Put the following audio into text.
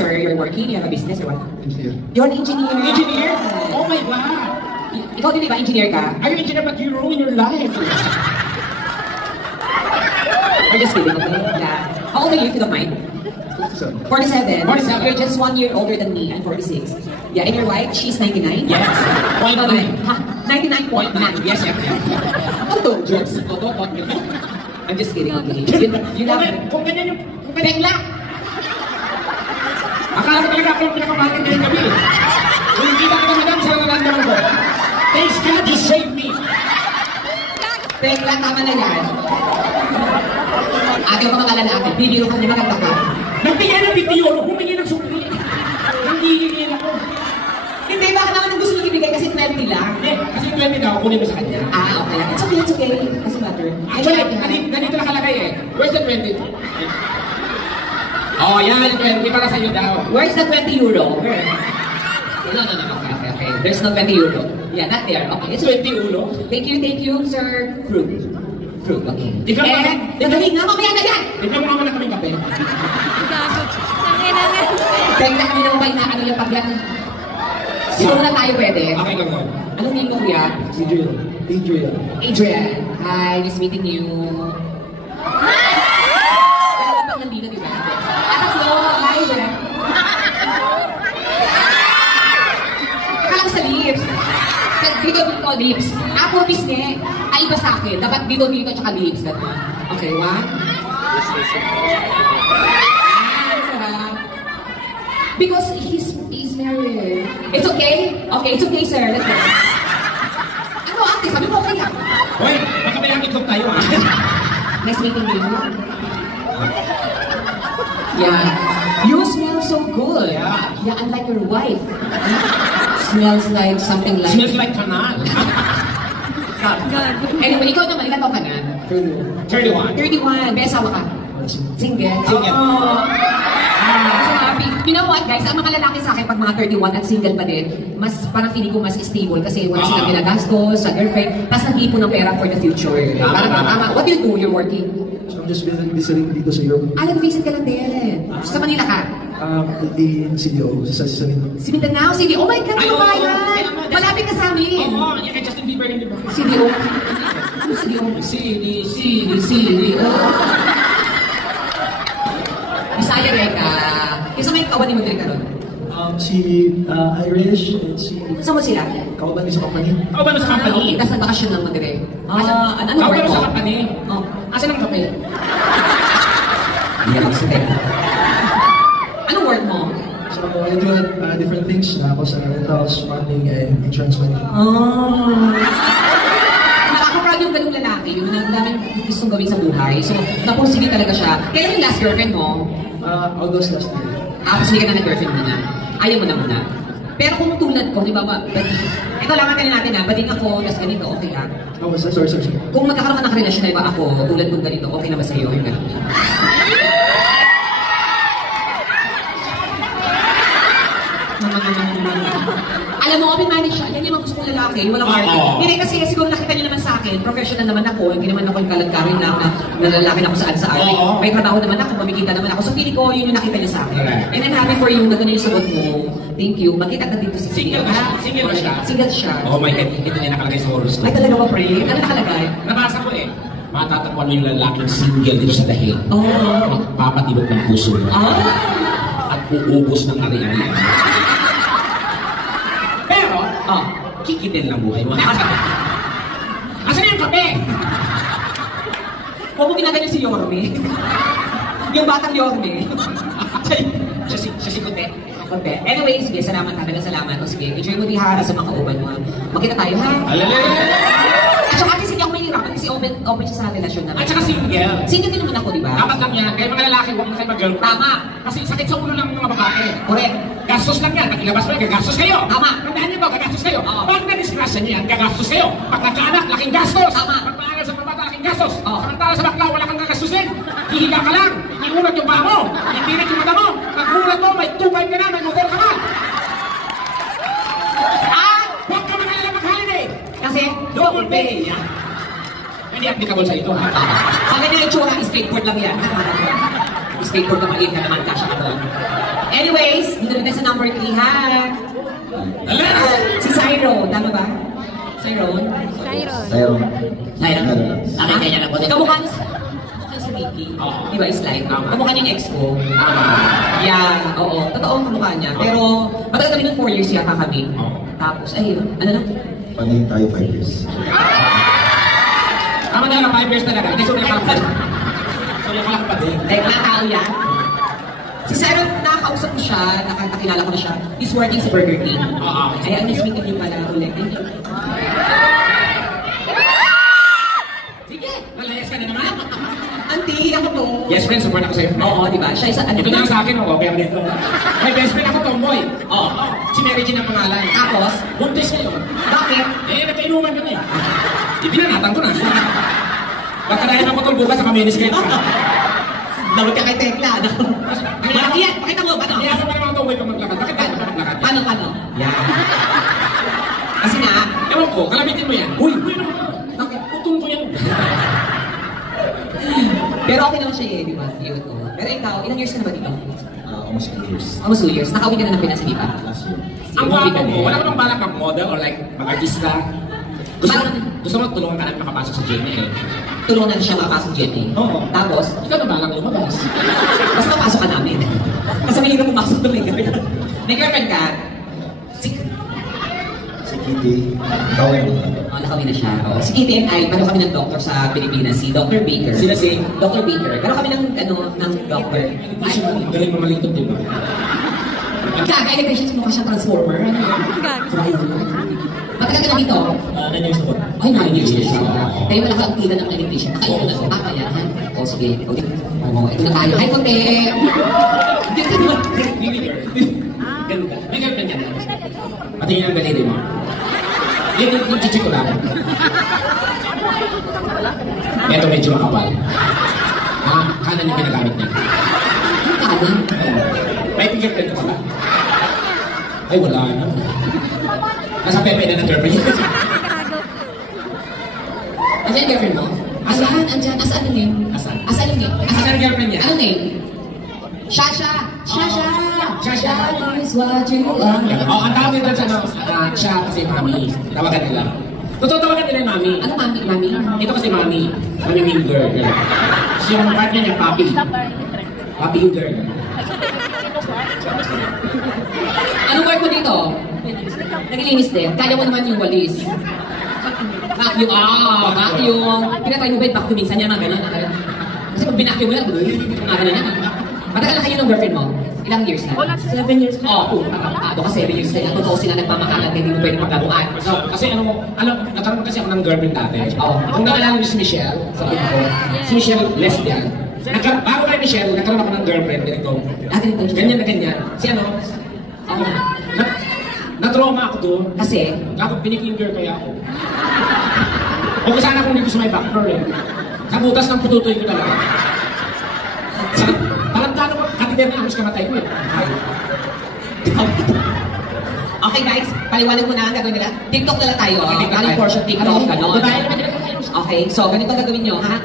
sir, you're working, you have a business or what? Engineer. You're an engineer. Engineer? Oh my God! Ikaw din ba, engineer ka? Are you engineer but you ruin your life? I'm just kidding, okay? Yeah. How old are you, if you don't mind? 47. 47. You're just 1 year older than me. I'm 46. Yeah, and your wife, she's 99? Yes. 0.9. Ha? 99.9. Yes, yes. Ano? Jokes? I'm just kidding, okay? You love it. Kung ganyan yung... Kung ganyan lang! Akala ko talaga ako yung pinakamahalan ngayong gabi. Kung hindi na kita madam, saan nalandaman ko? Thanks God, you saved me! Tek lang, tama na yan. Ate ko mga lalaki, bibiro ka niya maganda ka. Nagbigay ng video, humingi ng sukli. Nanggigingin ako. Hindi, bakit naman ang gusto nyo ibigay kasi 20 lang? Eh, kasi 20 daw, kunin mo sa kanya. Ah, okay. It's okay, it's okay. Doesn't matter. Actually, ganito nakalagay eh. Where's the 20? Oh, yan, 20 para sa'yo daw. Where's the 20 euro? Where? No. Okay. There's no 20 euro. Yeah, not there. Okay, it's 20 ulo? Thank you, sir. Fruit, okay. Ikaw Dali nga, mamaya na yan! Ikaw naman na kaming kape. Teka na kami naman ba inaano yung pagyan? Sino na tayo pwede? Okay, go. Anong name mo, kuya? Adrian. Hi, nice meeting you. Dalawa pang nandito, di ba? Tatlo, hi, there. Kalang sa lips. Dito, lips. Ako, pisngi. Ay, iba sa akin. Dapat dito, tsaka lips. Okay, one. Because he's married. It's okay? Okay, it's okay, sir. Let's go. Ano, ate? Sabi mo, okay lang. Hoy, baka may itlog tayo, ah. Nice meeting you. Yeah. You smell so good. Yeah, unlike your wife. Smells like something like... Smells like canal. Anyway, ikaw naman, ilan taon ka na? 31. 31. May asawa ka? Single? Single. Oh. So happy. You know what, guys? Ang mga lalaki sa akin, pag mga 31 at single pa din, mas parang feeling ko mas stable kasi wala silang ginagastos sa girlfriend, tapos nag-iipon ng pera for the future. Parang tama. What do you do? You're working? So I'm just visiting dito sa Europe. Nag-visit ka lang din. Sa Manila ka? In CDO, sa Mindanao. Si Mindanao, CDO. Oh my God, ano ba yan? Malapit ka sa amin. Oo, yan kay Justin Bieber yun, di ba? CDO? Ano CDO? CDO. Bisaya rin ka. Kasi may kawan ni mo din ka ron? Si Irish and si... Saan mo sila? Kauban sa company. Kauban sa company? Tapos nagbakasyon lang mo din. Ano Kauban work mo? sa company? Asan ang kape? Hindi ako sabi. Anong work mo? So I do different things. Ako sa rentals, farming, and insurance money. Nakaka-proud yung ganung lalaki. Yung daming gustong gawin sa buhay. So, napursige talaga siya. Kailan yung last girlfriend mo? August last year. Tapos hindi ka na nag-girlfriend muna. Ayaw mo na muna. Pero kung tulad ko, di ba, ito lang natin natin bading ako, tapos ganito, okay ha? Oh, sorry. Kung magkakaroon ka ng relasyon na iba ako, tulad kong ganito, okay na ba sa'yo? Yung ganito. Alam mo, open-minded siya. Yan yung mga gusto kong lalaki, yung walang heart. Hindi kasi siguro nakita niyo naman sa akin, professional naman ako, hindi naman ako yung kaladkarin lang na lalaki na ako saan-saan. May trabaho naman ako, mamikita naman ako. So feeling ko, yun yung nakita niya sa akin. And I'm happy for you, na ganun yung sagot mo. Thank you. Magkita ka dito sa Single ba siya? Single ba siya? Single siya. Oh my God, ito niya nakalagay sa horoscope. Ay, talaga ba, pre? Ano nakalagay? Nabasa ko eh. Matatagpuan mo yung lalaking single dito sa dahil. Magpapatibok ng puso mo. At uubos ng ari-ari. Pero, kikitin lang buhay mo. Asan yung kape? Huwag mo ginaganyan si Yorme. Yung batang Yorme. Siya si Kute. Kute. Anyway, sige, salamat talaga, salamat. O sige, enjoy mo di ha sa mga kauban mo. Magkita tayo ha? At saka kasi hindi ako mahihirapan kasi open siya sa relasyon naman. At saka single. Single din naman ako, di ba? Dapat lang yan. Kaya mga lalaki, huwag na kayo mag-girlfriend. Tama. Kasi sakit sa ulo ng mga babae. Correct. Gastos lang yan. Pag-ilabas mo yan, gagastos kayo. Tama. Tandaan niyo ba, gagastos kayo. Pag na-disgrasya niyo yan, gagastos kayo. Pag nagkaanak, laking gastos. Tama. Pag maagal sa pabata, laking gastos. Samantala sa bakla, wala kang gagastusin. Hihiga ka lang. Iulat yung paa mo. Hindi yung mata mo. Pag ulat mo, may 2.5 ka na, may motor ka na. Huwag ka magalala mag-holiday. Kasi, double pay. Yan. Hindi applicable sa ito, ha? Ang ganyan yung tsura, skateboard lang yan. Skateboard na maliit na naman, kasha ka doon. Anyways, dito na tayo sa number 3, ha? Si Cyro, tama ba? Cyron? Sayang. Nakita niya na po. Kamukha niya si Ricky. Di ba, is like, kamukha niya yung ex ko. Yeah, oo. Totoo ang kamukha niya. Pero, matagal kami nung 4 years yata kami. Tapos, ayun, ano na? Panayin tayo 5 years. Tama na lang, 5 years talaga. Hindi, sorry ka lang. Sorry ka lang pa din. Like, mga tao yan. Si Cyron, nakakausap ko siya, nakakilala ko na siya. He's working sa Burger King. Kaya, nice meeting niyo pala ulit. Sige, malayas ka na naman. Auntie, ako to. Yes, friend, support ako sa'yo. Oo, di ba? Siya isa, ano? Ito na lang sa akin, okay ako dito. May best friend ako, tomboy. Si Mary Jean ang pangalan. Tapos, Buntis ngayon. bakit? Nagkainuman kami. Ibinanatan ko na. Pagkarayan ako tol bukas sa kaminis kayo. Dawag ka kay Tekla. Bakit? Pakita mo, paano? Kaya sa mga tomboy pag maglakad. Bakit tayo maglakad? Paano? Yan. Kasi nga, Ewan ko, kalamitin mo yan. Uy! bakit? Utong ko yan. Pero okay naman siya eh, di ba? Cute, oh. Pero ikaw, ilang years ka na ba dito? Almost 2 years. Almost 2 years. Nakauwi ka na ng Pinas, di ba? Last year. Ang wapo mo, wala ka bang balak mag-model or like mag-artista? Gusto mo tulungan ka natin makapasok sa GMA eh. Tulungan na siya makapasok GMA. Oo. Tapos, Ikaw na balang lumabas. basta papasok ka namin. Kasi may hirap pumasok doon eh. May girlfriend ka? Si Kitty, gawin mo. nakawin na siya. Oh. Si Kitty and I, paano kami ng doctor sa Pilipinas, si Dr. Baker. Sila si? Dr. Baker. Pero kami ng doctor. Ay, Galing mamalingtod, di ba? Gaga, electricians mukha siyang transformer. Matagal ka na dito? 9 years ago. Ay, 9 years na siya. Kaya wala ka ang tila ng electrician. Nakailan na. Tama yan, ha? O, sige. O, ito na tayo. Hi, Kote! Ganda. May girlfriend ka na. Patingin ang daliri mo. Yung chichi ko lang. Ito medyo makapal. Kanan yung pinagamit niya. Ang kanan. May fingerprint ka ba? Ay, wala na. Nasa pepe na ng girlfriend niya. Andiyan yung girlfriend mo? Asahan, andyan. Asaan yung name? Asan? Asaan yung name? Asan ang girlfriend niya? Ano name? Shasha! Shasha! Shasha! Is what you are. Ang tawag nila sa siya kasi mami. Tawagan nila. Totoo tawagan nila yung mami. Ano mami? Mami? Ito kasi mami. Mami mean girl. Kasi yung partner niya, papi. Papi yung girl. Anong work mo dito? Naglilinis din. Kaya mo naman yung walis. Vacuum. Vacuum. Pinatay mo ba yung vacuum minsan yan? Mga ganun. Kasi pag binacuum mo yan, mga ganun yan. Matagal na kayo ng girlfriend mo? Ilang years na? 7 years na. Oo. Doon ka 7 years na. Totoo sila nagmamakalan kaya hindi mo pwede magkabuan. So, kasi nagkaroon kasi ako ng girlfriend dati. Kung naalala niyo si Michelle, sabi ko, si Michelle lesbian. Bago kay Michelle, nagkaroon ako ng girlfriend ganito. Ganyan na ganyan. Si Oo. Na-trauma ako doon. Kasi? Kapag pinikinger kaya ako. O kung sana kung hindi ko sa may backdoor eh. Sa butas ng pututoy ko talaga. Tarantado ko, katider na halos kamatay ko eh. Okay guys, paliwanag mo na ang gagawin nila. TikTok na lang tayo. Okay, TikTok Galing tayo. portion TikTok, gano'n. Babae naman nila kayo. Okay, so ganito ang gagawin nyo, ha?